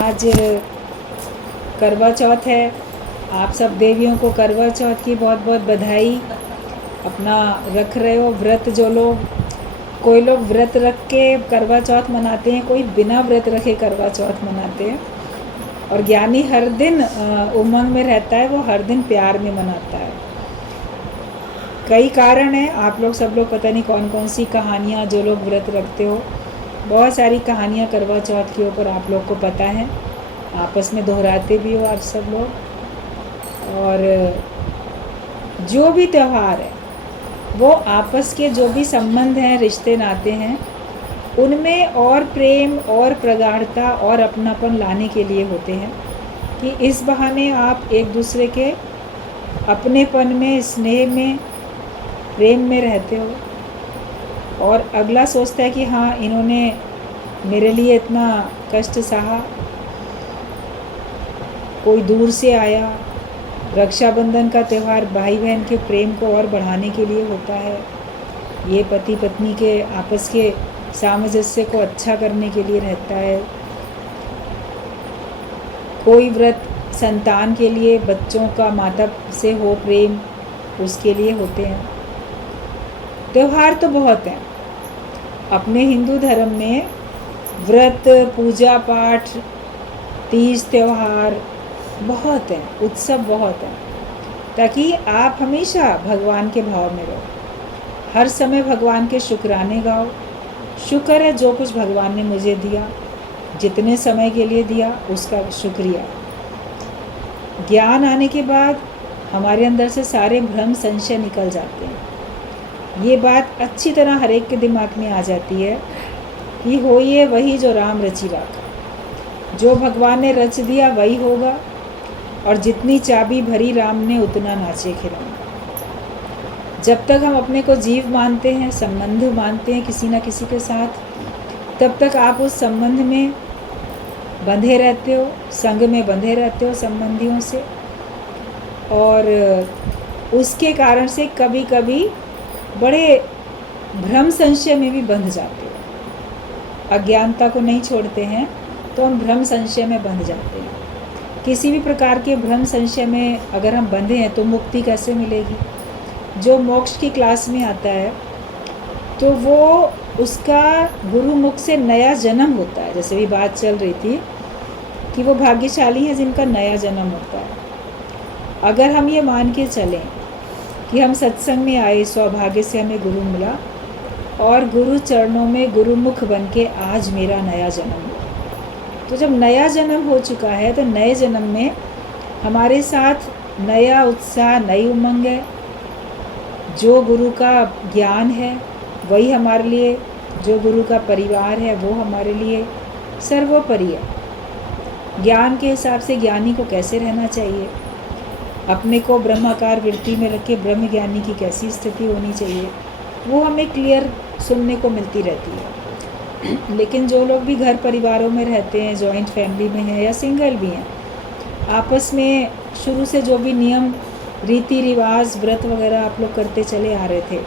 आज करवा चौथ है। आप सब देवियों को करवा चौथ की बहुत बहुत बधाई। अपना रख रहे हो व्रत जो लोग, कोई लोग व्रत रख के करवा चौथ मनाते हैं, कोई बिना व्रत रखे करवा चौथ मनाते हैं। और ज्ञानी हर दिन उमंग में रहता है, वो हर दिन प्यार में मनाता है। कई कारण हैं, आप लोग सब लोग पता नहीं कौन कौन सी कहानियाँ, जो लोग व्रत रखते हो बहुत सारी कहानियाँ करवा चौथ के ऊपर आप लोग को पता है, आपस में दोहराते भी हो आप सब लोग। और जो भी त्यौहार है वो आपस के जो भी संबंध हैं, रिश्ते नाते हैं, उनमें और प्रेम और प्रगाढ़ता और अपनापन लाने के लिए होते हैं कि इस बहाने आप एक दूसरे के अपनेपन में, स्नेह में, प्रेम में रहते हो। और अगला सोचता है कि हाँ, इन्होंने मेरे लिए इतना कष्ट सहा, कोई दूर से आया। रक्षाबंधन का त्यौहार भाई बहन के प्रेम को और बढ़ाने के लिए होता है। ये पति पत्नी के आपस के सामंजस्य को अच्छा करने के लिए रहता है। कोई व्रत संतान के लिए, बच्चों का माता से हो प्रेम, उसके लिए होते हैं। त्यौहार तो बहुत हैं अपने हिंदू धर्म में। व्रत, पूजा पाठ, तीज त्यौहार बहुत हैं, उत्सव बहुत हैं, ताकि आप हमेशा भगवान के भाव में रहो। हर समय भगवान के शुक्राने गाओ। शुक्र है जो कुछ भगवान ने मुझे दिया, जितने समय के लिए दिया उसका शुक्रिया। ज्ञान आने के बाद हमारे अंदर से सारे भ्रम संशय निकल जाते हैं। ये बात अच्छी तरह हर एक के दिमाग में आ जाती है कि होइए वही जो राम रचि राखा। जो भगवान ने रच दिया वही होगा, और जितनी चाबी भरी राम ने उतना नाचे खिलौना। जब तक हम अपने को जीव मानते हैं, संबंध मानते हैं किसी न किसी के साथ, तब तक आप उस संबंध में बंधे रहते हो, संग में बंधे रहते हो संबंधियों से। और उसके कारण से कभी कभी बड़े भ्रम संशय में भी बंध जाते हो। अज्ञानता को नहीं छोड़ते हैं तो हम भ्रम संशय में बंध जाते हैं। किसी भी प्रकार के भ्रम संशय में अगर हम बंधे हैं तो मुक्ति कैसे मिलेगी? जो मोक्ष की क्लास में आता है तो वो उसका गुरुमुख से नया जन्म होता है। जैसे भी बात चल रही थी कि वो भाग्यशाली है जिनका नया जन्म होता है। अगर हम ये मान के चलें कि हम सत्संग में आए, सौभाग्य से हमें गुरु मिला और गुरु चरणों में गुरुमुख बन के आज मेरा नया जन्म हुआ, तो जब नया जन्म हो चुका है तो नए जन्म में हमारे साथ नया उत्साह, नई उमंग है। जो गुरु का ज्ञान है वही हमारे लिए, जो गुरु का परिवार है वो हमारे लिए सर्वोपरि है। ज्ञान के हिसाब से ज्ञानी को कैसे रहना चाहिए, अपने को ब्रह्माकार वृत्ति में रख के ब्रह्म ज्ञानी की कैसी स्थिति होनी चाहिए, वो हमें क्लियर सुनने को मिलती रहती है। लेकिन जो लोग भी घर परिवारों में रहते हैं, जॉइंट फैमिली में हैं या सिंगल भी हैं, आपस में शुरू से जो भी नियम, रीति रिवाज, व्रत वगैरह आप लोग करते चले आ रहे थे,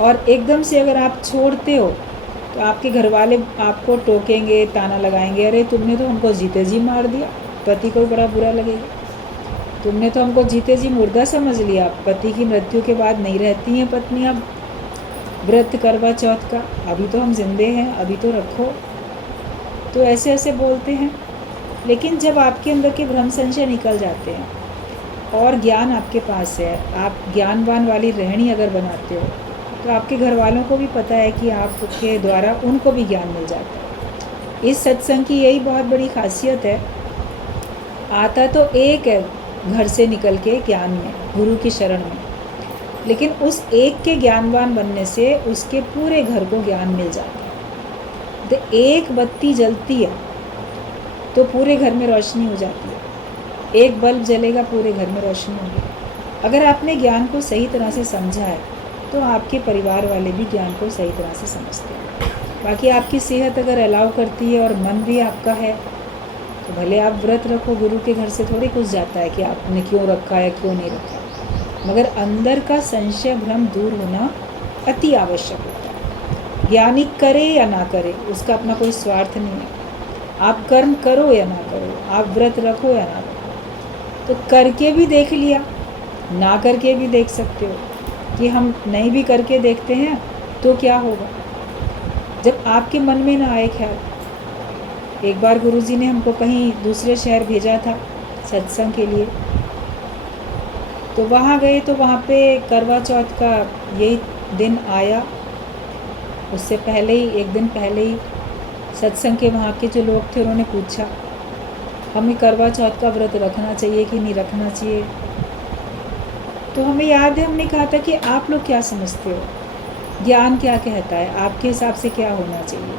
और एकदम से अगर आप छोड़ते हो तो आपके घर वाले आपको टोकेंगे, ताना लगाएंगे, अरे तुमने तो हमको जीते जी मार दिया। पति को बड़ा बुरा लगेगा, तुमने तो हमको जीते जी मुर्दा समझ लिया। पति की मृत्यु के बाद नहीं रहती हैं पत्नियाँ व्रत करवा चौथ का, अभी तो हम जिंदे हैं, अभी तो रखो। तो ऐसे ऐसे बोलते हैं। लेकिन जब आपके अंदर के भ्रम संशय निकल जाते हैं और ज्ञान आपके पास है, आप ज्ञानवान वाली रहनी अगर बनाते हो, तो आपके घर वालों को भी पता है कि आपके द्वारा उनको भी ज्ञान मिल जाता है। इस सत्संग की यही बहुत बड़ी खासियत है। आता तो एक है घर से निकल के ज्ञान में, गुरु की शरण में, लेकिन उस एक के ज्ञानवान बनने से उसके पूरे घर को ज्ञान मिल जाता है। तो एक बत्ती जलती है तो पूरे घर में रोशनी हो जाती है। एक बल्ब जलेगा, पूरे घर में रोशनी होगी। अगर आपने ज्ञान को सही तरह से समझा है तो आपके परिवार वाले भी ज्ञान को सही तरह से समझते हैं। बाकी आपकी सेहत अगर अलाउ करती है और मन भी आपका है तो भले आप व्रत रखो, गुरु के घर से थोड़ी कुछ जाता है कि आपने क्यों रखा है, क्यों नहीं रखा, मगर अंदर का संशय भ्रम दूर होना अति आवश्यक होता है। ज्ञानी करे या ना करे उसका अपना कोई स्वार्थ नहीं है। आप कर्म करो या ना करो, आप व्रत रखो या ना रखो, तो करके भी देख लिया, ना करके भी देख सकते हो। कि हम नहीं भी करके देखते हैं तो क्या होगा, जब आपके मन में ना आए ख्याल। एक बार गुरुजी ने हमको कहीं दूसरे शहर भेजा था सत्संग के लिए, तो वहाँ गए तो वहाँ पे करवा चौथ का यही दिन आया। उससे पहले ही, एक दिन पहले ही सत्संग के वहाँ के जो लोग थे उन्होंने पूछा हमें करवा चौथ का व्रत रखना चाहिए कि नहीं रखना चाहिए। तो हमें याद है हमने कहा था कि आप लोग क्या समझते हो, ज्ञान क्या कहता है, आपके हिसाब से क्या होना चाहिए।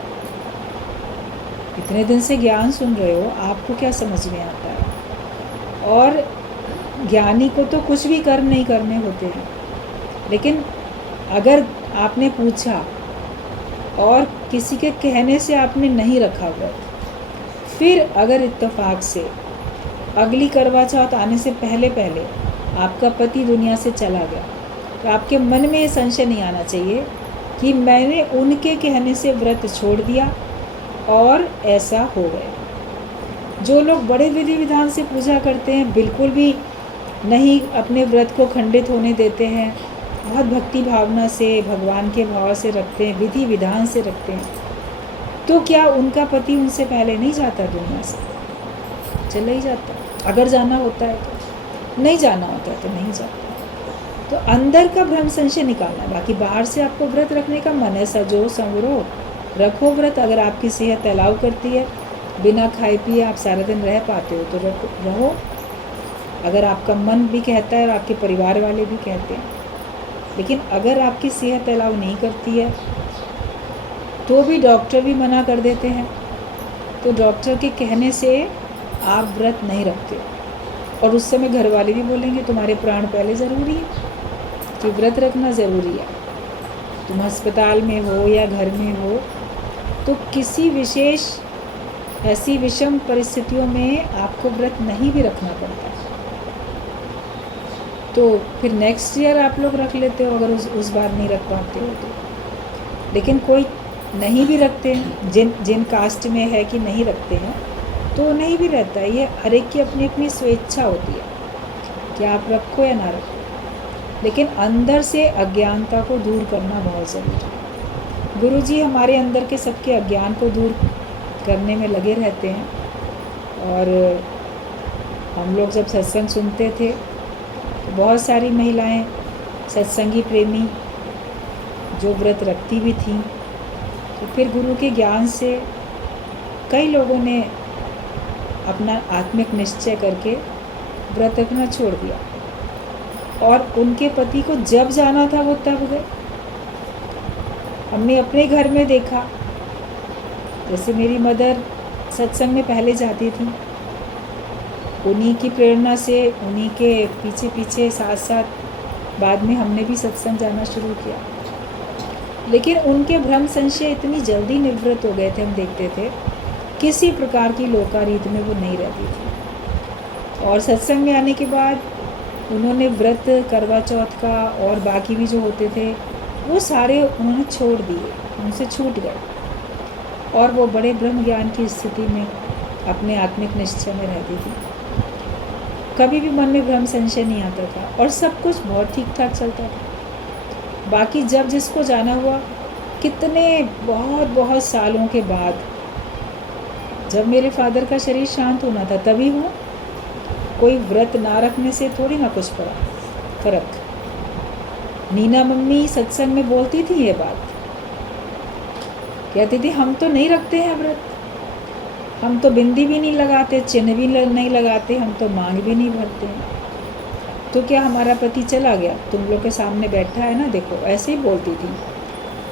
इतने दिन से ज्ञान सुन रहे हो, आपको क्या समझ में आता है। और ज्ञानी को तो कुछ भी कर्म नहीं करने होते हैं, लेकिन अगर आपने पूछा और किसी के कहने से आपने नहीं रखा व्रत, फिर अगर इत्तेफाक से अगली करवा चौथ आने से पहले पहले आपका पति दुनिया से चला गया, तो आपके मन में ये संशय नहीं आना चाहिए कि मैंने उनके कहने से व्रत छोड़ दिया और ऐसा हो गया। जो लोग बड़े विधि विधान से पूजा करते हैं, बिल्कुल भी नहीं अपने व्रत को खंडित होने देते हैं, बहुत भक्ति भावना से भगवान के भाव से रखते हैं, विधि विधान से रखते हैं, तो क्या उनका पति उनसे पहले नहीं जाता दुनिया से? चला ही जाता। अगर जाना होता है तो, नहीं जाना होता है तो नहीं जाता। तो अंदर का भ्रम संशय निकालना, बाकी बाहर से आपको व्रत रखने का मन है, सजो संवरो रखो व्रत। अगर आपकी सेहत अलाउ करती है, बिना खाए पिए आप सारा दिन रह पाते हो तो रहो। अगर आपका मन भी कहता है और आपके परिवार वाले भी कहते हैं, लेकिन अगर आपकी सेहत अलाउ नहीं करती है तो भी डॉक्टर भी मना कर देते हैं, तो डॉक्टर के कहने से आप व्रत नहीं रखते। और उस समय घर वाले भी बोलेंगे तुम्हारे प्राण पहले ज़रूरी है, कि व्रत रखना ज़रूरी है। तुम अस्पताल में हो या घर में हो, तो किसी विशेष ऐसी विषम परिस्थितियों में आपको व्रत नहीं भी रखना पड़ता, तो फिर नेक्स्ट ईयर आप लोग रख लेते हो अगर उस बार नहीं रख पाते हो तो। लेकिन कोई नहीं भी रखते हैं, जिन कास्ट में है कि नहीं रखते हैं तो नहीं भी रहता है। ये हर एक की अपनी अपनी स्वेच्छा होती है कि आप रखो या ना रखो, लेकिन अंदर से अज्ञानता को दूर करना बहुत ज़रूरी है। गुरुजी हमारे अंदर के सबके अज्ञान को दूर करने में लगे रहते हैं। और हम लोग जब सत्संग सुनते थे तो बहुत सारी महिलाएं सत्संगी प्रेमी जो व्रत रखती भी थीं, तो फिर गुरु के ज्ञान से कई लोगों ने अपना आत्मिक निश्चय करके व्रत रखना छोड़ दिया, और उनके पति को जब जाना था वो तब गए। हमने अपने घर में देखा, जैसे मेरी मदर सत्संग में पहले जाती थी, उन्हीं की प्रेरणा से, उन्हीं के पीछे पीछे साथ साथ बाद में हमने भी सत्संग जाना शुरू किया। लेकिन उनके भ्रम संशय इतनी जल्दी निवृत्त हो गए थे, हम देखते थे किसी प्रकार की लोकारीत में वो नहीं रहती थी। और सत्संग में आने के बाद उन्होंने व्रत करवा चौथ का और बाकी भी जो होते थे वो सारे उन्होंने छोड़ दिए, उनसे छूट गए, और वो बड़े ब्रह्म ज्ञान की स्थिति में अपने आत्मिक निश्चय में रहती थी। कभी भी मन में भ्रम संशय नहीं आता था और सब कुछ बहुत ठीक ठाक चलता था। बाकी जब जिसको जाना हुआ, कितने बहुत बहुत सालों के बाद जब मेरे फादर का शरीर शांत होना था तभी हुआ। कोई व्रत ना रखने से थोड़ी ना कुछ पड़ा फर्क। नीना मम्मी सत्संग में बोलती थी ये बात, कहती थी हम तो नहीं रखते हैं व्रत, हम तो बिंदी भी नहीं लगाते, चिन्ह भी नहीं लगाते, हम तो मांग भी नहीं भरते हैं। तो क्या हमारा पति चला गया, तुम लोग के सामने बैठा है ना, देखो, ऐसे ही बोलती थी।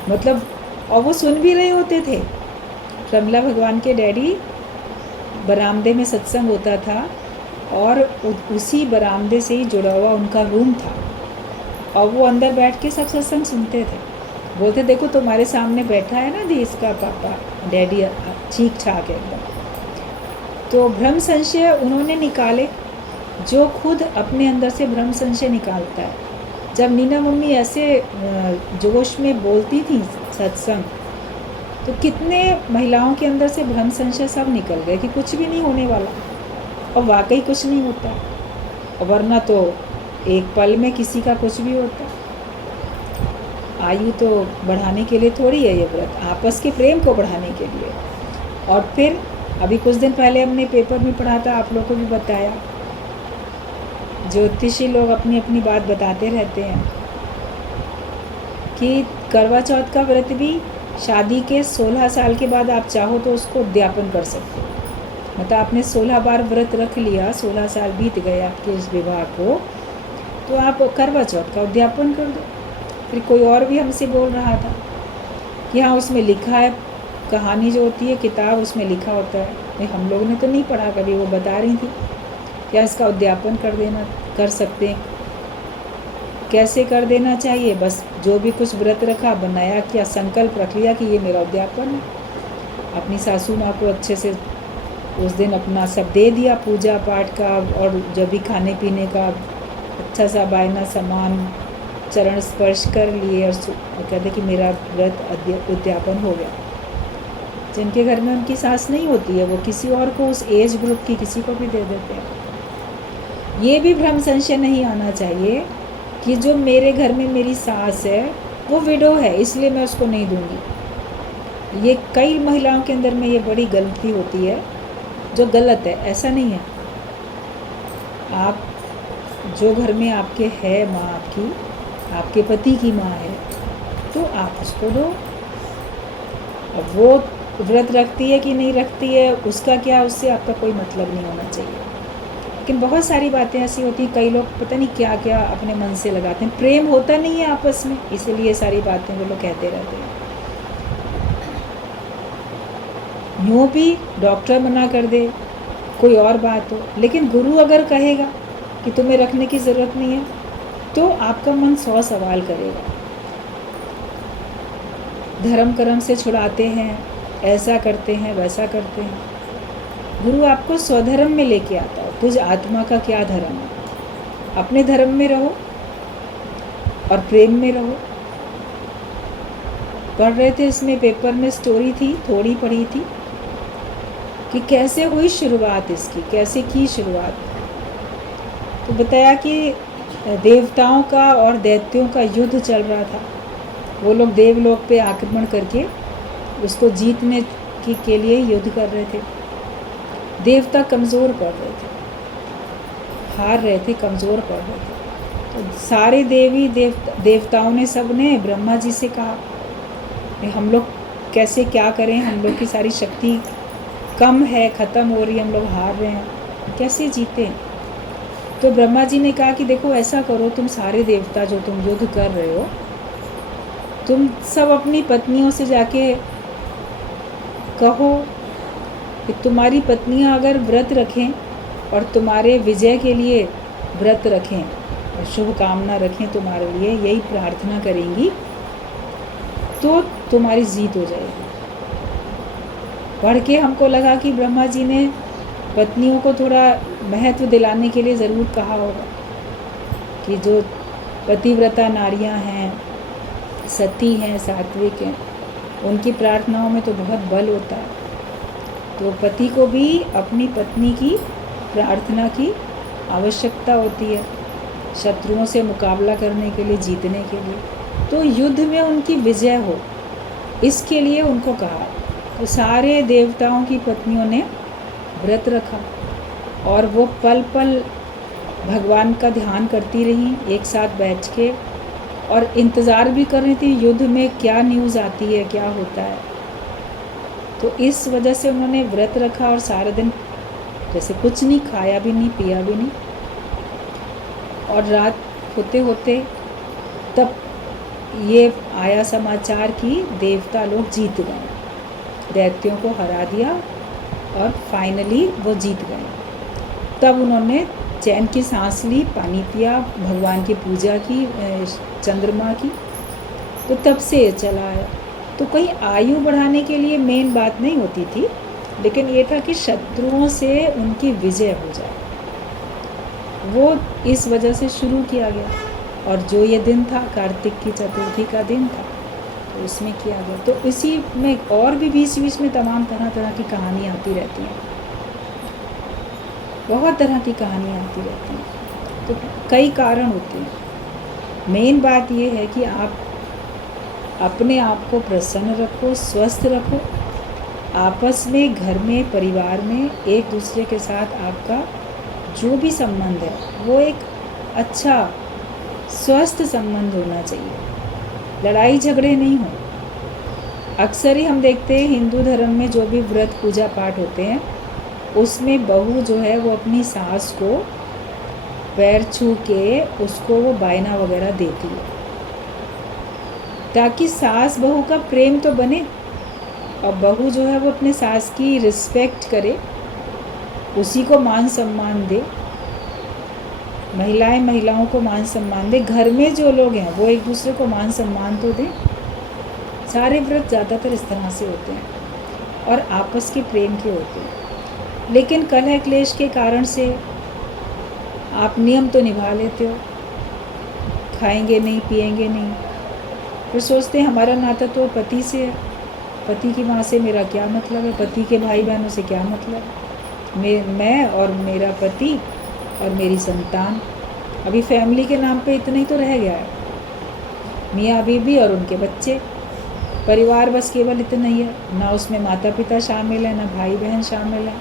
मतलब, और वो सुन भी रहे होते थे। प्रमला भगवान के डैडी बरामदे में सत्संग होता था और उसी बरामदे से ही जुड़ा हुआ उनका रूम था, और वो अंदर बैठ के सब सत्संग सुनते थे। बोलते देखो तुम्हारे सामने बैठा है ना दी इसका पापा, डैडी ठीक ठाक है एकदम। तो भ्रम संशय उन्होंने निकाले, जो खुद अपने अंदर से भ्रम संशय निकालता है। जब नीना मम्मी ऐसे जोश में बोलती थी सत्संग, तो कितने महिलाओं के अंदर से भ्रम संशय सब निकल गए कि कुछ भी नहीं होने वाला, और वाकई कुछ नहीं होता, वरना तो एक पल में किसी का कुछ भी होता। आयु तो बढ़ाने के लिए थोड़ी है ये व्रत, आपस के प्रेम को बढ़ाने के लिए। और फिर अभी कुछ दिन पहले हमने पेपर में पढ़ा था, आप लोगों को भी बताया, ज्योतिषी लोग अपनी अपनी बात बताते रहते हैं कि करवा चौथ का व्रत भी शादी के 16 साल के बाद आप चाहो तो उसको उद्यापन कर सकते हो। मतलब आपने 16 बार व्रत रख लिया, 16 साल बीत गए आपके इस विवाह को, तो आप करवा चौथ का उद्यापन कर दो। फिर कोई और भी हमसे बोल रहा था कि हाँ उसमें लिखा है, कहानी जो होती है किताब उसमें लिखा होता है, नहीं हम लोगों ने तो नहीं पढ़ा कभी, वो बता रही थी क्या इसका उद्यापन कर सकते हैं। कैसे कर देना चाहिए, बस जो भी कुछ व्रत रखा, बनाया, क्या संकल्प रख लिया कि ये मेरा उद्यापन है। अपनी सासू माँ को अच्छे से उस दिन अपना सब दे दिया, पूजा पाठ का और जो भी खाने पीने का अच्छा सा बायना सामान, चरण स्पर्श कर लिए और कहते कि मेरा व्रत उद्यापन हो गया। जिनके घर में उनकी सास नहीं होती है वो किसी और को, उस एज ग्रुप की किसी को भी दे देते हैं। ये भी भ्रम संशय नहीं आना चाहिए कि जो मेरे घर में मेरी सास है वो विडो है इसलिए मैं उसको नहीं दूंगी। ये कई महिलाओं के अंदर में ये बड़ी गलती होती है जो गलत है, ऐसा नहीं है। आप जो घर में आपके है माँ, आपके पति की माँ है, तो आप उसको दो। अब वो व्रत रखती है कि नहीं रखती है उसका क्या, उससे आपका कोई मतलब नहीं होना चाहिए। लेकिन बहुत सारी बातें ऐसी होती हैं, कई लोग पता नहीं क्या क्या अपने मन से लगाते हैं, प्रेम होता नहीं है आपस में, इसीलिए सारी बातें वो लोग कहते रहते हैं। यूँ भी डॉक्टर मना कर दे, कोई और बात हो, लेकिन गुरु अगर कहेगा कि तुम्हें रखने की ज़रूरत नहीं है तो आपका मन 100 सवाल करेगा। धर्म कर्म से छुड़ाते हैं, ऐसा करते हैं, वैसा करते हैं। गुरु आपको स्वधर्म में लेके आता है। तुझ आत्मा का क्या धर्म है, अपने धर्म में रहो और प्रेम में रहो। पढ़ रहे थे इसमें पेपर में स्टोरी थी, थोड़ी पढ़ी थी कि कैसे हुई शुरुआत इसकी, कैसे की शुरुआत। तो बताया कि देवताओं का और दैत्यों का युद्ध चल रहा था। वो लोग देवलोक पे आक्रमण करके उसको जीतने के लिए युद्ध कर रहे थे। देवता कमज़ोर पड़ रहे थे, हार रहे थे, कमज़ोर पड़ रहे थे। तो सारे देवताओं ने, सब ने ब्रह्मा जी से कहा हम लोग कैसे क्या करें, हम लोग की सारी शक्ति कम है, ख़त्म हो रही है, हम लोग हार रहे हैं, कैसे जीते। तो ब्रह्मा जी ने कहा कि देखो ऐसा करो, तुम सारे देवता जो तुम युद्ध कर रहे हो, तुम सब अपनी पत्नियों से जाके कहो कि तुम्हारी पत्नियां अगर व्रत रखें और तुम्हारे विजय के लिए व्रत रखें और शुभ कामना रखें तुम्हारे लिए, यही प्रार्थना करेंगी तो तुम्हारी जीत हो जाएगी। पढ़ के हमको लगा कि ब्रह्मा जी ने पत्नियों को थोड़ा महत्व दिलाने के लिए ज़रूर कहा होगा कि जो पतिव्रता नारियां हैं, सती हैं, सात्विक हैं, उनकी प्रार्थनाओं में तो बहुत बल होता है। तो पति को भी अपनी पत्नी की प्रार्थना की आवश्यकता होती है शत्रुओं से मुकाबला करने के लिए, जीतने के लिए। तो युद्ध में उनकी विजय हो, इसके लिए उनको कहा। तो सारे देवताओं की पत्नियों ने व्रत रखा और वो पल पल भगवान का ध्यान करती रहीं एक साथ बैठ के, और इंतज़ार भी कर रही थी युद्ध में क्या न्यूज़ आती है, क्या होता है। तो इस वजह से उन्होंने व्रत रखा और सारे दिन जैसे कुछ नहीं खाया भी नहीं, पिया भी नहीं। और रात होते होते तब ये आया समाचार कि देवता लोग जीत गए, दैत्यों को हरा दिया और फाइनली वो जीत गए। तब उन्होंने चैन की सांस ली, पानी पिया, भगवान की पूजा की, चंद्रमा की। तो तब से चला आया। तो कहीं आयु बढ़ाने के लिए मेन बात नहीं होती थी, लेकिन ये था कि शत्रुओं से उनकी विजय हो जाए, वो इस वजह से शुरू किया गया। और जो ये दिन था कार्तिक की चतुर्थी का दिन था, तो उसमें किया गया। तो इसी में और भी बीच बीच में तमाम तरह तरह की कहानियाँ आती रहती हैं, बहुत तरह की कहानियाँ आती रहती हैं। तो कई कारण होते हैं। मेन बात ये है कि आप अपने आप को प्रसन्न रखो, स्वस्थ रखो, आपस में, घर में, परिवार में एक दूसरे के साथ आपका जो भी संबंध है वो एक अच्छा स्वस्थ संबंध होना चाहिए, लड़ाई झगड़े नहीं हो। अक्सर ही हम देखते हैं हिंदू धर्म में जो भी व्रत पूजा पाठ होते हैं उसमें बहू जो है वो अपनी सास को पैर छू के उसको वो बायना वगैरह देती है, ताकि सास बहू का प्रेम तो बने और बहू जो है वो अपने सास की रिस्पेक्ट करे, उसी को मान सम्मान दे, महिलाएं महिलाओं को मान सम्मान दे, घर में जो लोग हैं वो एक दूसरे को मान सम्मान तो दें। सारे व्रत ज़्यादातर इस तरह से होते हैं और आपस के प्रेम के होते हैं। लेकिन कलह क्लेश के कारण से आप नियम तो निभा लेते हो, खाएंगे नहीं, पिएंगे नहीं, फिर सोचते हैं हमारा नाता तो पति से है, पति की माँ से मेरा क्या मतलब है, पति के भाई बहनों से क्या मतलब, मैं और मेरा पति और मेरी संतान। अभी फैमिली के नाम पे इतना ही तो रह गया है, मियाँ बीबी और उनके बच्चे, परिवार बस केवल इतना ही है। ना उसमें माता पिता शामिल है, ना भाई बहन शामिल है,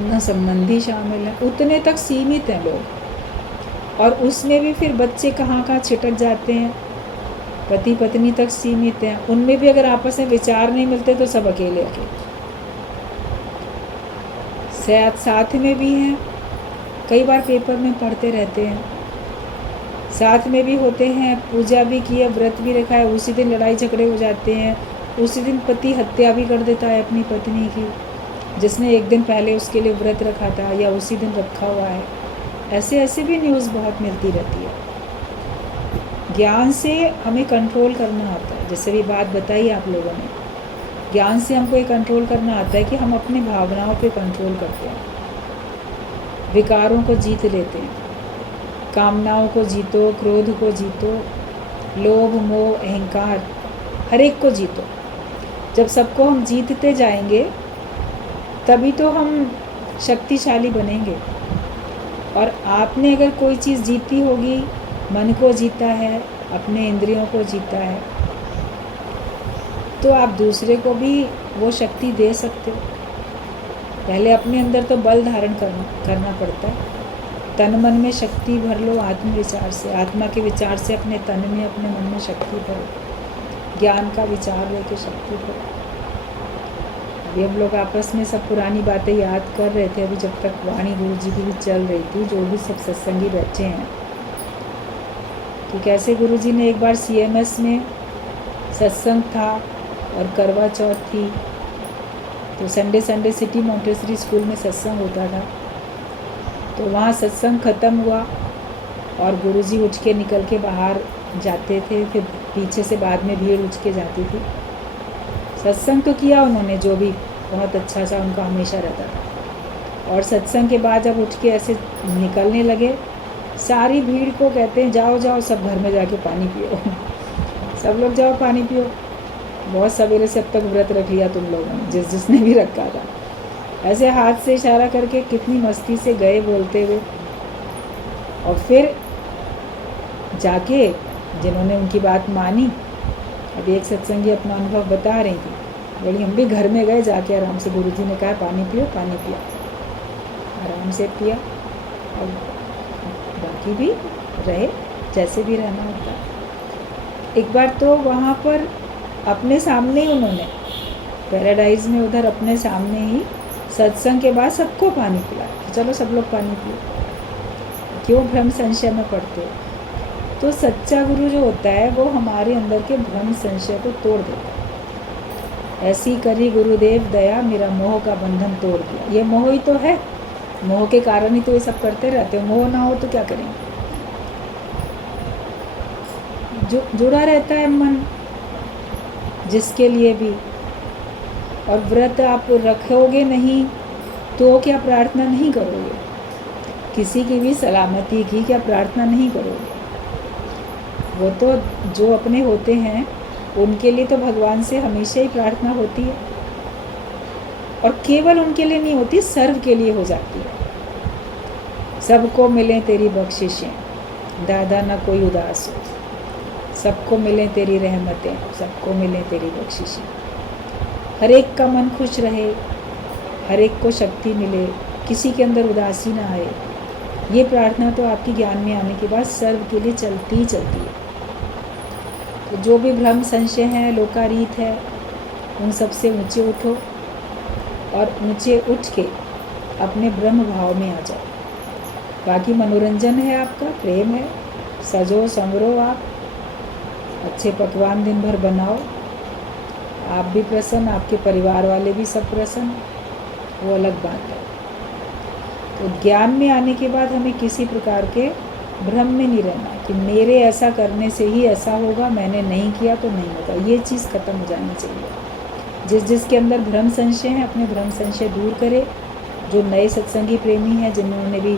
ना संबंधी शामिल है, उतने तक सीमित हैं लोग। और उसमें भी फिर बच्चे कहाँ कहाँ छिटक जाते हैं, पति पत्नी तक सीमित हैं, उनमें भी अगर आपस में विचार नहीं मिलते तो सब अकेले अकेले। साथ में भी हैं, कई बार पेपर में पढ़ते रहते हैं, साथ में भी होते हैं, पूजा भी की है, व्रत भी रखा है, उसी दिन लड़ाई झगड़े हो जाते हैं, उसी दिन पति हत्या भी कर देता है अपनी पत्नी की, जिसने एक दिन पहले उसके लिए व्रत रखा था या उसी दिन रखा हुआ है। ऐसे ऐसे भी न्यूज़ बहुत मिलती रहती है। ज्ञान से हमें कंट्रोल करना आता है, जैसे भी बात बताई आप लोगों ने, ज्ञान से हमको ये कंट्रोल करना आता है कि हम अपनी भावनाओं पे कंट्रोल करते हैं, विकारों को जीत लेते हैं, कामनाओं को जीतो, क्रोध को जीतो, लोभ मोह अहंकार हर एक को जीतो। जब सबको हम जीतते जाएंगे तभी तो हम शक्तिशाली बनेंगे। और आपने अगर कोई चीज़ जीती होगी, मन को जीता है, अपने इंद्रियों को जीता है, तो आप दूसरे को भी वो शक्ति दे सकते हो। पहले अपने अंदर तो बल धारण करना पड़ता है। तन मन में शक्ति भर लो आत्मविचार से, आत्मा के विचार से अपने तन में, अपने मन में शक्ति भरो, ज्ञान का विचार लेके शक्ति भरो। अभी हम लोग आपस में सब पुरानी बातें याद कर रहे थे, अभी जब तक वाणी गुरु जी की भी चल रही थी, जो भी सब सत्संगी बैठे हैं, कि कैसे गुरु जी ने एक बार CMS में सत्संग था और करवा चौथ थी, तो संडे सिटी मॉन्टेसरी स्कूल में सत्संग होता था। तो वहाँ सत्संग ख़त्म हुआ और गुरुजी उठ के निकल के बाहर जाते थे, फिर पीछे से बाद में भीड़ उठ के जाती थी। सत्संग तो किया उन्होंने, जो भी बहुत अच्छा सा उनका हमेशा रहता था। और सत्संग के बाद जब उठ के ऐसे निकलने लगे, सारी भीड़ को कहते हैं जाओ जाओ सब घर में जाके पानी पियो सब लोग जाओ पानी पियो। बहुत सवेरे से अब तक व्रत रख लिया तुम लोगों ने, जिसने भी रखा था। ऐसे हाथ से इशारा करके कितनी मस्ती से गए बोलते हुए। और फिर जाके जिन्होंने उनकी बात मानी, अभी एक सत्संगी अपना अनुभव बता रही थी, बोली हम भी घर में गए, जाके आराम से गुरुजी ने कहा पानी पियो, पानी पिया, आराम से पिया और बाकी भी रहे जैसे भी रहना होता है। एक बार तो वहाँ पर अपने सामने ही उन्होंने पैराडाइज में उधर अपने सामने ही सत्संग के बाद सबको पानी पिलाया, चलो सब लोग पानी पियो। क्यों भ्रम संशय में पड़ते हो? तो सच्चा गुरु जो होता है वो हमारे अंदर के भ्रम संशय को तोड़ देता है। ऐसी करी गुरुदेव दया, मेरा मोह का बंधन तोड़ दिया। ये मोह ही तो है, मोह के कारण ही तो ये सब करते रहते हो। मोह ना हो तो क्या करेंगे? जुड़ा रहता है मन जिसके लिए भी। और व्रत आप रखोगे नहीं तो क्या प्रार्थना नहीं करोगे? किसी की भी सलामती की क्या प्रार्थना नहीं करोगे? वो तो जो अपने होते हैं उनके लिए तो भगवान से हमेशा ही प्रार्थना होती है, और केवल उनके लिए नहीं होती, सर्व के लिए हो जाती है। सबको मिले तेरी बख्शिशें, दादा ना कोई उदास हो। सबको मिले तेरी रहमतें, सबको मिले तेरी बख्शिशें। हर एक का मन खुश रहे, हर एक को शक्ति मिले, किसी के अंदर उदासी ना आए। ये प्रार्थना तो आपकी ज्ञान में आने के बाद सर्व के लिए चलती ही चलती है। तो जो भी भ्रम संशय है, लोकारीत है, उन सब से ऊंचे उठो और ऊंचे उठ के अपने ब्रह्म भाव में आ जाओ। बाकी मनोरंजन है आपका, प्रेम है, सजो संवरो, आप अच्छे पकवान दिन भर बनाओ, आप भी प्रसन्न, आपके परिवार वाले भी सब प्रसन्न, वो अलग बात है। तो ज्ञान में आने के बाद हमें किसी प्रकार के भ्रम में नहीं रहना कि मेरे ऐसा करने से ही ऐसा होगा, मैंने नहीं किया तो नहीं होगा। ये चीज़ खत्म हो जानी चाहिए। जिसके अंदर भ्रम संशय है, अपने भ्रम संशय दूर करे। जो नए सत्संगी प्रेमी हैं, जिन्होंने भी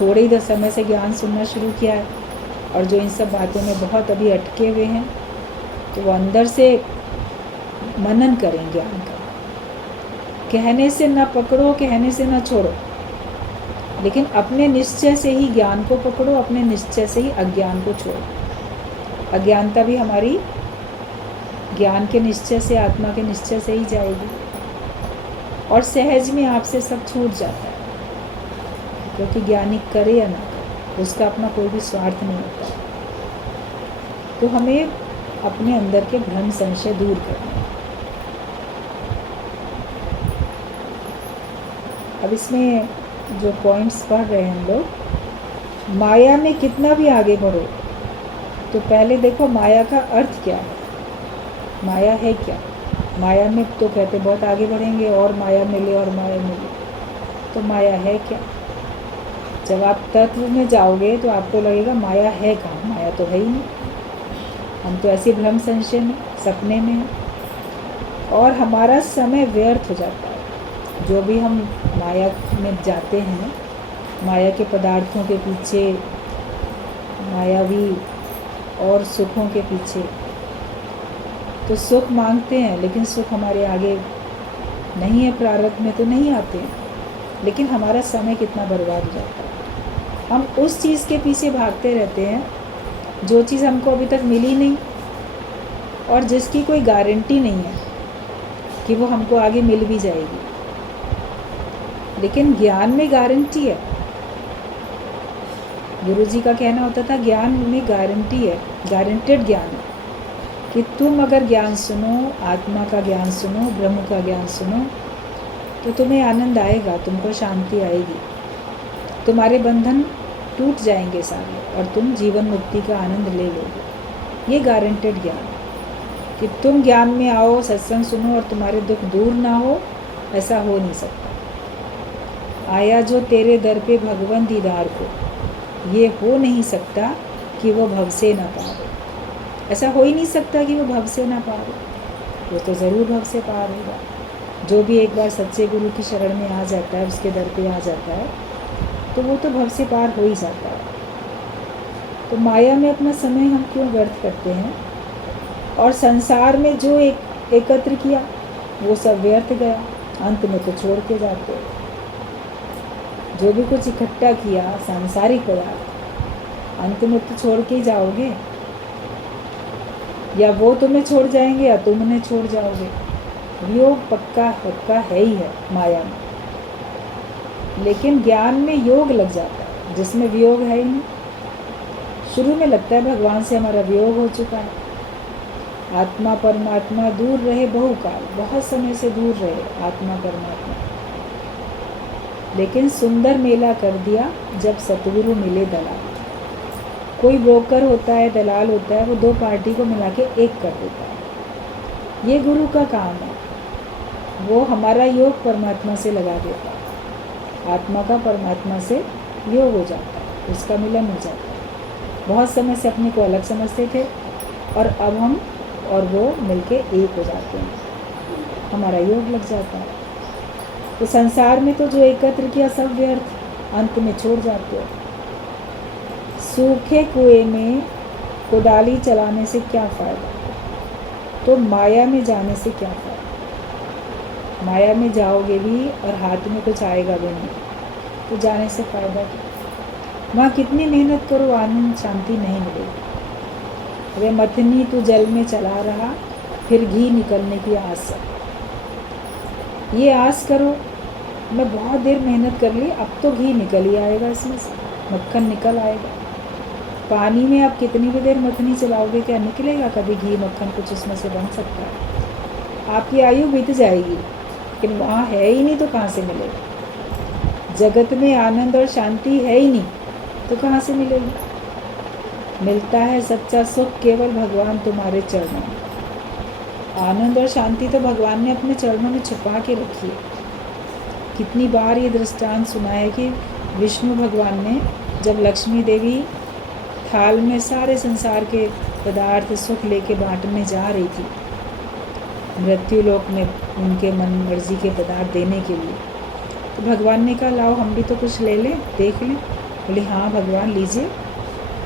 थोड़े ही समय से ज्ञान सुनना शुरू किया है और जो इन सब बातों में बहुत अभी अटके हुए हैं, तो वो अंदर से मनन करें ज्ञान का। कहने से ना पकड़ो, कहने से ना छोड़ो, लेकिन अपने निश्चय से ही ज्ञान को पकड़ो, अपने निश्चय से ही अज्ञान को छोड़ो। अज्ञानता भी हमारी ज्ञान के निश्चय से, आत्मा के निश्चय से ही जाएगी, और सहज में आपसे सब छूट जाता है। क्योंकि ज्ञानी करे या ना करे, उसका अपना कोई भी स्वार्थ नहीं होता। तो हमें अपने अंदर के भ्रम संशय दूर करना है। अब इसमें जो पॉइंट्स पढ़ रहे हैं हम लोग, माया में कितना भी आगे बढ़ो, तो पहले देखो माया का अर्थ क्या है, माया है क्या। माया में तो कहते बहुत आगे बढ़ेंगे, और माया मिले और माया मिले, तो माया है क्या। जब आप तत्व में जाओगे तो आपको लगेगा माया है कहाँ, माया तो है ही नहीं, हम तो ऐसे भ्रम संशय में, सपने में हैं, और हमारा समय व्यर्थ हो जाता है। जो भी हम माया में जाते हैं, माया के पदार्थों के पीछे, मायावी और सुखों के पीछे, तो सुख मांगते हैं, लेकिन सुख हमारे आगे नहीं है, प्रारब्ध में तो नहीं आते हैं, लेकिन हमारा समय कितना बर्बाद हो जाता है। हम उस चीज़ के पीछे भागते रहते हैं जो चीज़ हमको अभी तक मिली नहीं, और जिसकी कोई गारंटी नहीं है कि वो हमको आगे मिल भी जाएगी। लेकिन ज्ञान में गारंटी है। गुरु जी का कहना होता था, ज्ञान में गारंटी है, गारंटेड ज्ञान है, कि तुम अगर ज्ञान सुनो, आत्मा का ज्ञान सुनो, ब्रह्म का ज्ञान सुनो, तो तुम्हें आनंद आएगा, तुमको शांति आएगी, तुम्हारे बंधन टूट जाएंगे सारे, और तुम जीवन मुक्ति का आनंद ले लोगे। ये गारंटेड ज्ञान, कि तुम ज्ञान में आओ, सत्संग सुनो और तुम्हारे दुख दूर ना हो, ऐसा हो नहीं सकता। आया जो तेरे दर पे भगवान दीदार को, ये हो नहीं सकता कि वो भव से ना पार हो। ऐसा हो ही नहीं सकता कि वो भव से ना पार हो, वो तो ज़रूर भव से पार होगा। जो भी एक बार सच्चे गुरु की शरण में आ जाता है, उसके दर पे आ जाता है, तो वो तो भव से पार हो ही जाता है। तो माया में अपना समय हम क्यों व्यर्थ करते हैं, और संसार में जो एकत्र किया वो सब व्यर्थ गया, अंत में तो छोड़ के जाते हो। जो भी कुछ इकट्ठा किया सांसारिक पदार्थ, अंत में तो छोड़ के ही जाओगे, या वो तुम्हें छोड़ जाएंगे या तुम उन्हें छोड़ जाओगे। वियोग पक्का पक्का है ही है माया में, लेकिन ज्ञान में योग लग जाता है, जिसमें वियोग है ही नहीं। शुरू में लगता है भगवान से हमारा वियोग हो चुका है, आत्मा परमात्मा दूर रहे बहुकाल, बहुत समय से दूर रहे आत्मा परमात्मा, लेकिन सुंदर मेला कर दिया जब सतगुरु मिले दलाल। कोई ब्रोकर होता है, दलाल होता है, वो दो पार्टी को मिला के एक कर देता है। ये गुरु का काम है, वो हमारा योग परमात्मा से लगा देता है, आत्मा का परमात्मा से योग हो जाता है, उसका मिलन हो जाता है। बहुत समय से अपने को अलग समझते थे, और अब हम और वो मिलके एक हो जाते हैं, हमारा योग लग जाता है। तो संसार में तो जो एकत्र किया सब व्यर्थ, अंत में छोड़ जाते हो। सूखे कुएं में कुदाली चलाने से क्या फ़ायदा, तो माया में जाने से क्या फ़ायदा? माया में जाओगे भी और हाथ में कुछ आएगा भी नहीं, तो जाने से फ़ायदा क्या? वहाँ कितनी मेहनत करो, आनंद शांति नहीं मिलेगी। वे मथनी तू जल में चला रहा, फिर घी निकलने की आस है। ये आस करो, मैं बहुत देर मेहनत कर ली, अब तो घी निकल ही आएगा, इसमें से मक्खन निकल आएगा। पानी में आप कितनी भी देर मथनी चलाओगे, क्या निकलेगा कभी घी मक्खन कुछ इसमें से बन सकता है? आपकी आयु बीत जाएगी, लेकिन वहाँ है ही नहीं तो कहाँ से मिलेगा? जगत में आनंद और शांति है ही नहीं तो कहाँ से मिलेगी? मिलता है सच्चा सुख केवल भगवान तुम्हारे चरणों में। आनंद और शांति तो भगवान ने अपने चरणों में छुपा के रखी है। कितनी बार ये दृष्टांत सुना है कि विष्णु भगवान ने जब लक्ष्मी देवी थाल में सारे संसार के पदार्थ सुख लेके बांटने जा रही थी मृत्यु लोक में उनके मन मर्जी के पदार्थ देने के लिए, तो भगवान ने कहा लाओ हम भी तो कुछ ले लें, देख लें। बोली हाँ भगवान लीजिए।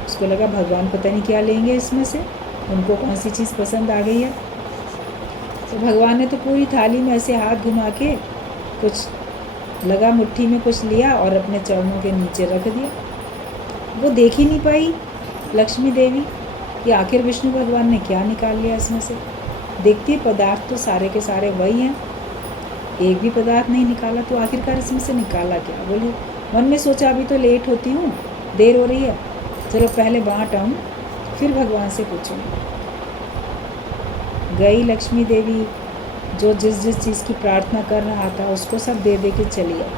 उसको लगा भगवान पता नहीं क्या लेंगे इसमें से, उनको कौन सी चीज़ पसंद आ गई है। तो भगवान ने तो पूरी थाली में ऐसे हाथ घुमा के कुछ लगा, मुट्ठी में कुछ लिया और अपने चरणों के नीचे रख दिया। वो देख ही नहीं पाई लक्ष्मी देवी कि आखिर विष्णु भगवान ने क्या निकाल लिया इसमें से। देखती पदार्थ तो सारे के सारे वही हैं, एक भी पदार्थ नहीं निकाला, तो आखिरकार इसमें से निकाला क्या? बोली मन में सोचा अभी तो लेट होती हूँ, देर हो रही है, चलो पहले बाँट आऊँ फिर भगवान से पूछूँगी। गई लक्ष्मी देवी, जो जिस जिस चीज़ की प्रार्थना कर रहा था उसको सब दे दे के चली आई।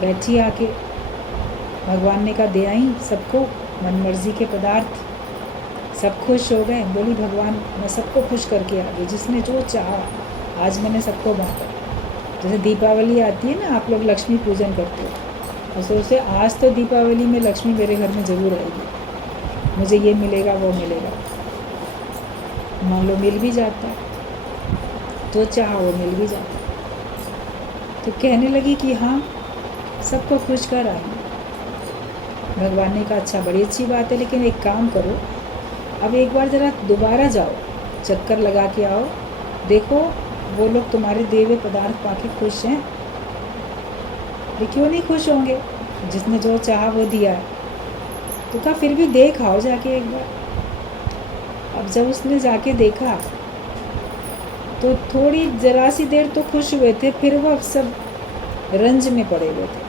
बैठी आके भगवान ने कहा दे आई सबको मन मर्जी के पदार्थ। सब खुश हो गए। बोली भगवान मैं सबको खुश करके आ गई, जिसने जो चाहा आज मैंने सबको बांटा। जैसे दीपावली आती है ना, आप लोग लक्ष्मी पूजन करते हो, और सोचते आज तो दीपावली में लक्ष्मी मेरे घर में ज़रूर आएगी, मुझे ये मिलेगा वो मिलेगा। मान लो मिल भी जाता है, जो चाहा वो मिल भी जाता है। तो कहने लगी कि हाँ सबको खुश कर आई। भगवान ने कहा अच्छा बड़ी अच्छी बात है, लेकिन एक काम करो, अब एक बार ज़रा दोबारा जाओ, चक्कर लगा के आओ, देखो वो लोग तुम्हारे दिए हुए पदार्थ पाके खुश हैं। ये क्यों नहीं खुश होंगे, जिसने जो चाहा वो दिया है। तो कहा फिर भी देख आओ जाके एक बार। अब जब उसने जाके देखा तो थोड़ी ज़रा सी देर तो खुश हुए थे, फिर वो अब सब रंज में पड़े हुए थे,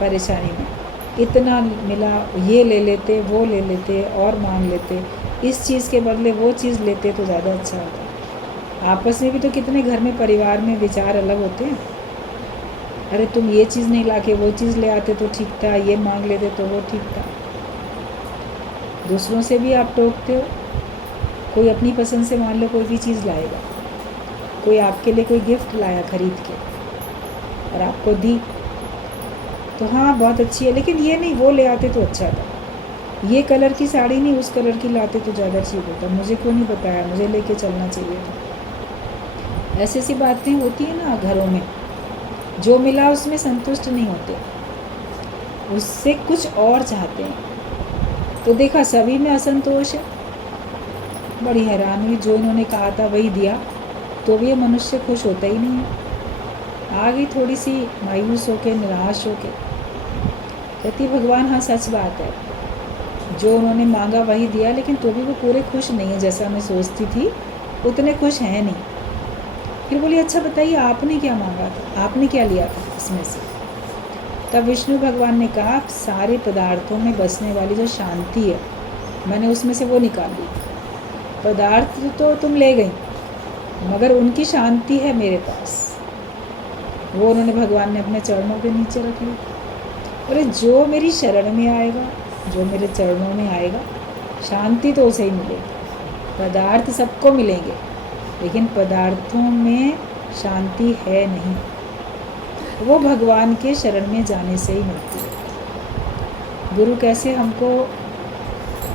परेशानी में। इतना मिला, ये ले लेते वो ले लेते और मांग लेते, इस चीज़ के बदले वो चीज़ लेते तो ज़्यादा अच्छा होता। आपस में भी तो कितने घर में परिवार में विचार अलग होते हैं। अरे तुम ये चीज़ नहीं लाके वो चीज़ ले आते तो ठीक था, ये मांग लेते तो वो ठीक था। दूसरों से भी आप टोकते हो। कोई अपनी पसंद से मान लो कोई भी चीज़ लाएगा, कोई आपके लिए कोई गिफ्ट लाया खरीद के और आपको दी, तो हाँ बहुत अच्छी है, लेकिन ये नहीं वो ले आते तो अच्छा था, ये कलर की साड़ी नहीं उस कलर की लाते तो ज़्यादा ठीक होता, मुझे क्यों नहीं बताया, मुझे लेके चलना चाहिए था। ऐसी ऐसी बातें होती हैं ना घरों में। जो मिला उसमें संतुष्ट नहीं होते, उससे कुछ और चाहते हैं। तो देखा सभी में असंतोष है। बड़ी हैरान हुई, जो इन्होंने कहा था वही दिया, तो भी ये मनुष्य खुश होता ही नहीं है। आ गई थोड़ी सी मायूस होके, निराश होके, कहती भगवान हाँ सच बात है, जो उन्होंने मांगा वही दिया, लेकिन तो भी वो पूरे खुश नहीं है, जैसा मैं सोचती थी उतने खुश हैं नहीं। फिर बोली अच्छा बताइए आपने क्या मांगा था, आपने क्या लिया था इसमें से? तब विष्णु भगवान ने कहा सारे पदार्थों में बसने वाली जो शांति है मैंने उसमें से वो निकाल ली। पदार्थ तो तुम ले गई, मगर उनकी शांति है मेरे पास, वो उन्होंने भगवान ने अपने चरणों के नीचे रख ली। अरे जो मेरी शरण में आएगा, जो मेरे चरणों में आएगा, शांति तो उसे ही मिलेगी। पदार्थ सबको मिलेंगे, लेकिन पदार्थों में शांति है नहीं, वो भगवान के शरण में जाने से ही मिलती है। गुरु कैसे हमको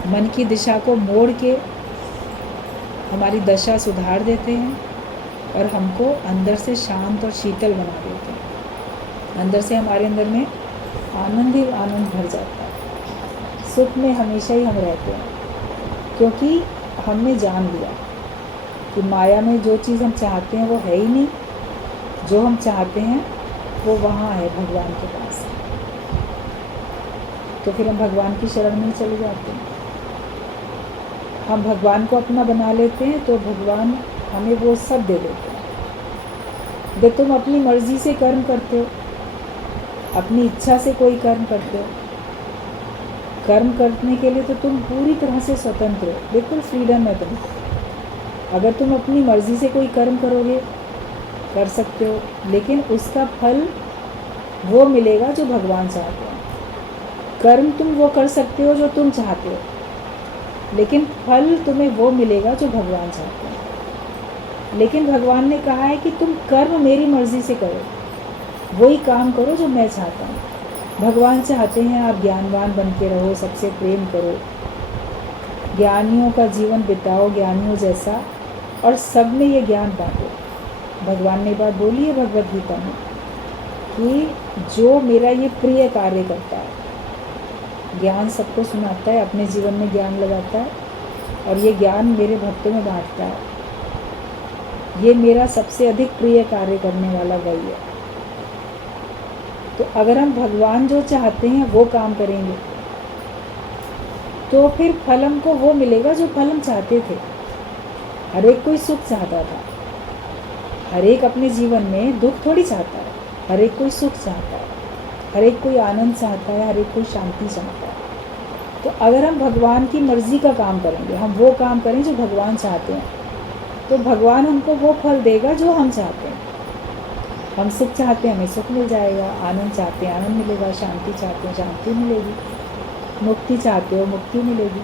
मन की दिशा को मोड़ के हमारी दशा सुधार देते हैं और हमको अंदर से शांत और शीतल बना देते हैं। अंदर से हमारे अंदर में आनंद ही आनंद भर जाता है। सुख में हमेशा ही हम रहते हैं, क्योंकि हमने जान लिया कि माया में जो चीज़ हम चाहते हैं वो है ही नहीं, जो हम चाहते हैं वो वहाँ है भगवान के पास। तो फिर हम भगवान की शरण में चले जाते हैं। हम भगवान को अपना बना लेते हैं तो भगवान हमें वो सब दे देते हैं। जब तुम अपनी मर्जी से कर्म करते हो, अपनी इच्छा से कोई कर्म करते हो, कर्म करने के लिए तो तुम पूरी तरह से स्वतंत्र हो, बिल्कुल फ्रीडम है तुम। अगर तुम अपनी मर्जी से कोई कर्म करोगे कर सकते हो, लेकिन उसका फल वो मिलेगा जो भगवान चाहते हैं। कर्म तुम वो कर सकते हो जो तुम चाहते हो, लेकिन फल तुम्हें वो मिलेगा जो भगवान चाहते हैं। लेकिन भगवान ने कहा है कि तुम कर्म मेरी मर्जी से करो, वही काम करो जो मैं चाहता हूँ। भगवान चाहते हैं आप ज्ञानवान बन के रहो, सबसे प्रेम करो, ज्ञानियों का जीवन बिताओ ज्ञानियों जैसा, और सब में ये ज्ञान बांटो। भगवान ने बात बोली है भगवद गीता में कि जो मेरा ये प्रिय कार्य करता है, ज्ञान सबको सुनाता है, अपने जीवन में ज्ञान लगाता है और ये ज्ञान मेरे भक्तों में बांटता है, ये मेरा सबसे अधिक प्रिय कार्य करने वाला वही है। तो अगर हम भगवान जो चाहते हैं वो काम करेंगे तो फिर फल हमको वो मिलेगा जो फल हम चाहते थे। हर एक कोई सुख चाहता था, हर एक अपने जीवन में दुख थोड़ी चाहता है, हर एक कोई सुख चाहता है, हर एक कोई आनंद चाहता है, हर एक कोई शांति चाहता है। तो अगर हम भगवान की मर्जी का काम करेंगे, हम वो काम करें जो भगवान चाहते हैं, तो भगवान हमको वो फल देगा जो हम चाहते हैं। हम सुख चाहते हैं हमें सुख मिल जाएगा, आनंद चाहते हैं आनंद मिलेगा, शांति चाहते हैं शांति मिलेगी, मुक्ति चाहते हो मुक्ति मिलेगी।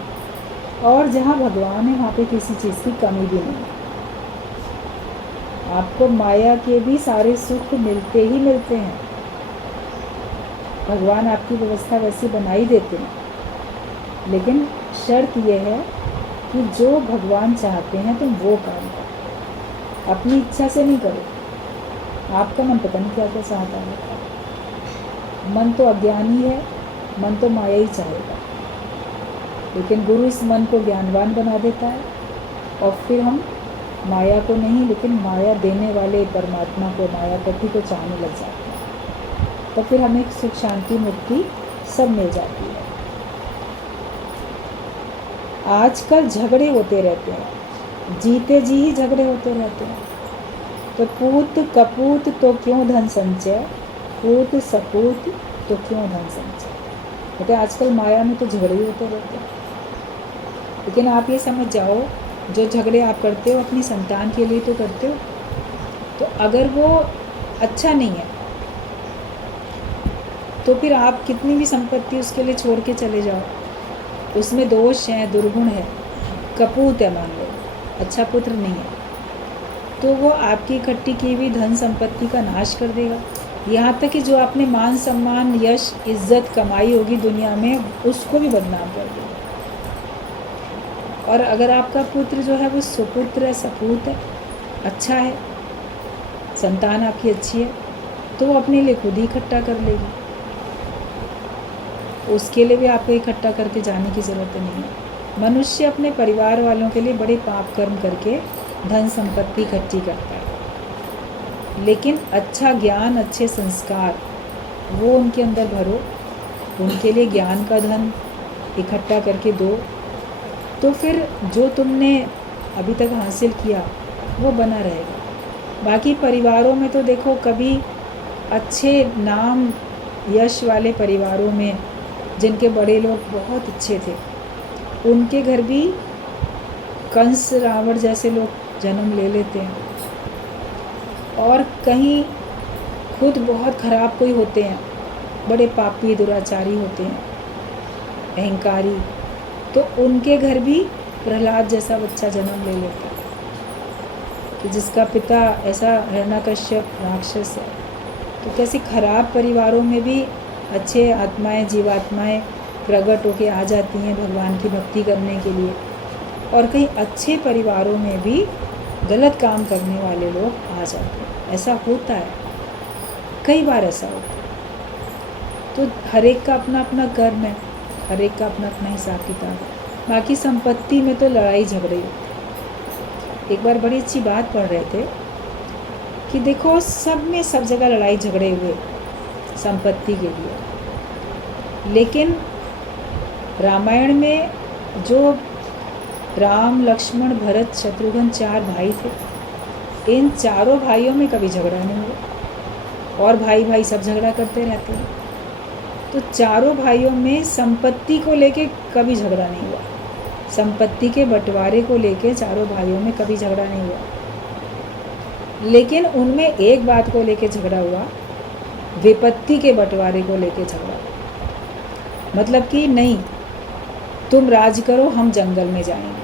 और जहाँ भगवान है वहाँ पे किसी चीज़ की कमी भी नहीं है। आपको माया के भी सारे सुख मिलते ही मिलते हैं, भगवान आपकी व्यवस्था वैसी बना ही देते हैं, लेकिन शर्त यह है कि जो भगवान चाहते हैं तुम वो काम करो, अपनी इच्छा से नहीं करो। आपका मन पता नहीं क्या क्या चाहता है, मन तो अज्ञानी है, मन तो माया ही चाहेगा, लेकिन गुरु इस मन को ज्ञानवान बना देता है और फिर हम माया को नहीं लेकिन माया देने वाले परमात्मा को, मायापति को चाहने लग जाते हैं। तो फिर हमें सुख शांति मुक्ति सब मिल जाती है। आजकल झगड़े होते रहते हैं, जीते जी ही झगड़े होते रहते हैं। तो पूत कपूत तो क्यों धन संचय, पूत सपूत तो क्यों धन संचय। कहते आजकल माया में तो झगड़े ही होते रहते हैं। लेकिन आप ये समझ जाओ, जो झगड़े आप करते हो अपनी संतान के लिए तो करते हो, तो अगर वो अच्छा नहीं है तो फिर आप कितनी भी संपत्ति उसके लिए छोड़ के चले जाओ, उसमें दोष है, दुर्गुण है, कपूत है मान लो, अच्छा पुत्र नहीं है, तो वो आपकी इकट्ठी की हुई धन संपत्ति का नाश कर देगा। यहाँ तक कि जो आपने मान सम्मान यश इज्जत कमाई होगी दुनिया में, उसको भी बदनाम कर देगा। और अगर आपका पुत्र जो है वो सुपुत्र है, सपूत है, अच्छा है, संतान आपकी अच्छी है, तो वो अपने लिए खुद ही इकट्ठा कर लेगी, उसके लिए भी आपको इकट्ठा करके जाने की ज़रूरत नहीं है। मनुष्य अपने परिवार वालों के लिए बड़े पाप कर्म करके धन संपत्ति इकट्ठी करता है, लेकिन अच्छा ज्ञान अच्छे संस्कार वो उनके अंदर भरो, उनके लिए ज्ञान का धन इकट्ठा करके दो, तो फिर जो तुमने अभी तक हासिल किया वो बना रहेगा। बाकी परिवारों में तो देखो, कभी अच्छे नाम यश वाले परिवारों में जिनके बड़े लोग बहुत अच्छे थे, उनके घर भी कंस रावण जैसे लोग जन्म ले लेते हैं, और कहीं खुद बहुत खराब कोई होते हैं, बड़े पापी दुराचारी होते हैं, अहंकारी, तो उनके घर भी प्रहलाद जैसा बच्चा जन्म ले लेता है कि जिसका पिता ऐसा हिरण्यकश्यप राक्षस है। तो कैसे खराब परिवारों में भी अच्छे आत्माएं, जीवात्माएं प्रकट होके आ जाती हैं भगवान की भक्ति करने के लिए, और कहीं अच्छे परिवारों में भी गलत काम करने वाले लोग आ जाते हैं। ऐसा होता है, कई बार ऐसा होता है। तो हर एक का अपना अपना कर्म है, हर एक का अपना अपना हिसाब किताब है। बाकी संपत्ति में तो लड़ाई झगड़े होते हैं, एक बार बड़ी अच्छी बात पढ़ रहे थे कि देखो सब में सब जगह लड़ाई झगड़े हुए संपत्ति के लिए, लेकिन रामायण में जो राम लक्ष्मण भरत शत्रुघ्न 4 भाई थे, इन चारों भाइयों में कभी झगड़ा नहीं हुआ, और भाई भाई सब झगड़ा करते रहते हैं। तो चारों भाइयों में संपत्ति को लेके कभी झगड़ा नहीं हुआ, संपत्ति के बंटवारे को लेके चारों भाइयों में कभी झगड़ा नहीं हुआ। लेकिन उनमें एक बात को लेके झगड़ा हुआ, विपत्ति के बंटवारे को लेके झगड़ा। मतलब कि नहीं तुम राज करो, हम जंगल में जाएंगे,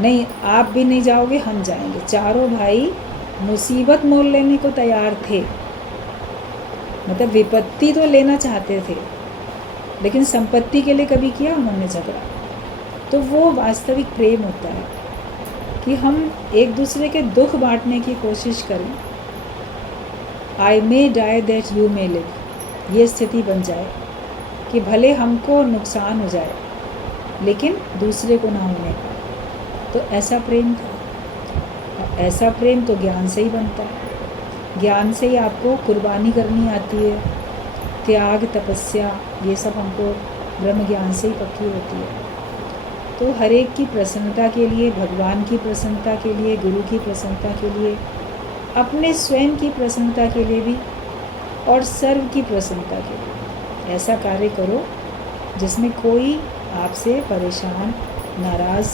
नहीं आप भी नहीं जाओगे, हम जाएंगे। चारों भाई मुसीबत मोल लेने को तैयार थे, मतलब विपत्ति तो लेना चाहते थे, लेकिन संपत्ति के लिए कभी किया उन्होंने झगड़ा। तो वो वास्तविक प्रेम होता है कि हम एक दूसरे के दुख बांटने की कोशिश करें। I may die that you may live, ये स्थिति बन जाए कि भले हमको नुकसान हो जाए लेकिन दूसरे को ना होने पाए। तो ऐसा प्रेम था, और ऐसा प्रेम तो ज्ञान से ही बनता है। ज्ञान से ही आपको कुर्बानी करनी आती है, त्याग तपस्या ये सब हमको ब्रह्म ज्ञान से ही पक्की होती है। तो हर एक की प्रसन्नता के लिए, भगवान की प्रसन्नता के लिए, गुरु की प्रसन्नता के लिए, अपने स्वयं की प्रसन्नता के लिए भी, और सर्व की प्रसन्नता के लिए ऐसा कार्य करो जिसमें कोई आपसे परेशान, नाराज़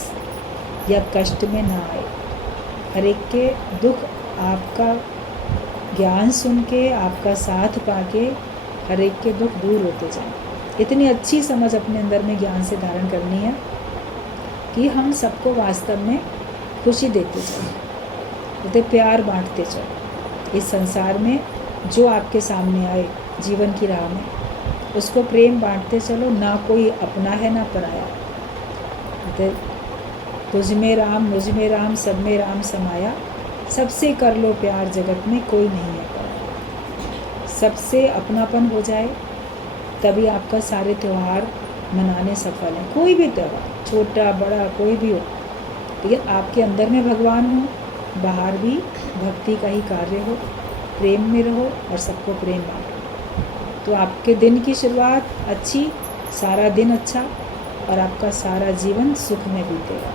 या कष्ट में ना आए। हर एक के दुख आपका ज्ञान सुन के, आपका साथ पाके हर एक के दुख दूर होते जाएं। इतनी अच्छी समझ अपने अंदर में ज्ञान से धारण करनी है कि हम सबको वास्तव में खुशी देते चलें, कहते प्यार बांटते चलो। इस संसार में जो आपके सामने आए जीवन की राह में, उसको प्रेम बांटते चलो। ना कोई अपना है ना पराया। कहते तुझ में राम मुझ में राम सब में राम समाया, सबसे कर लो प्यार जगत में कोई नहीं है पराया। सबसे अपनापन हो जाए तभी आपका सारे त्यौहार मनाने सफल हैं। कोई भी त्यौहार, छोटा बड़ा कोई भी हो, लेकिन आपके अंदर में भगवान हो, बाहर भी भक्ति का ही कार्य हो, प्रेम में रहो और सबको प्रेम बांटो। तो आपके दिन की शुरुआत अच्छी, सारा दिन अच्छा, और आपका सारा जीवन सुख में बीतेगा।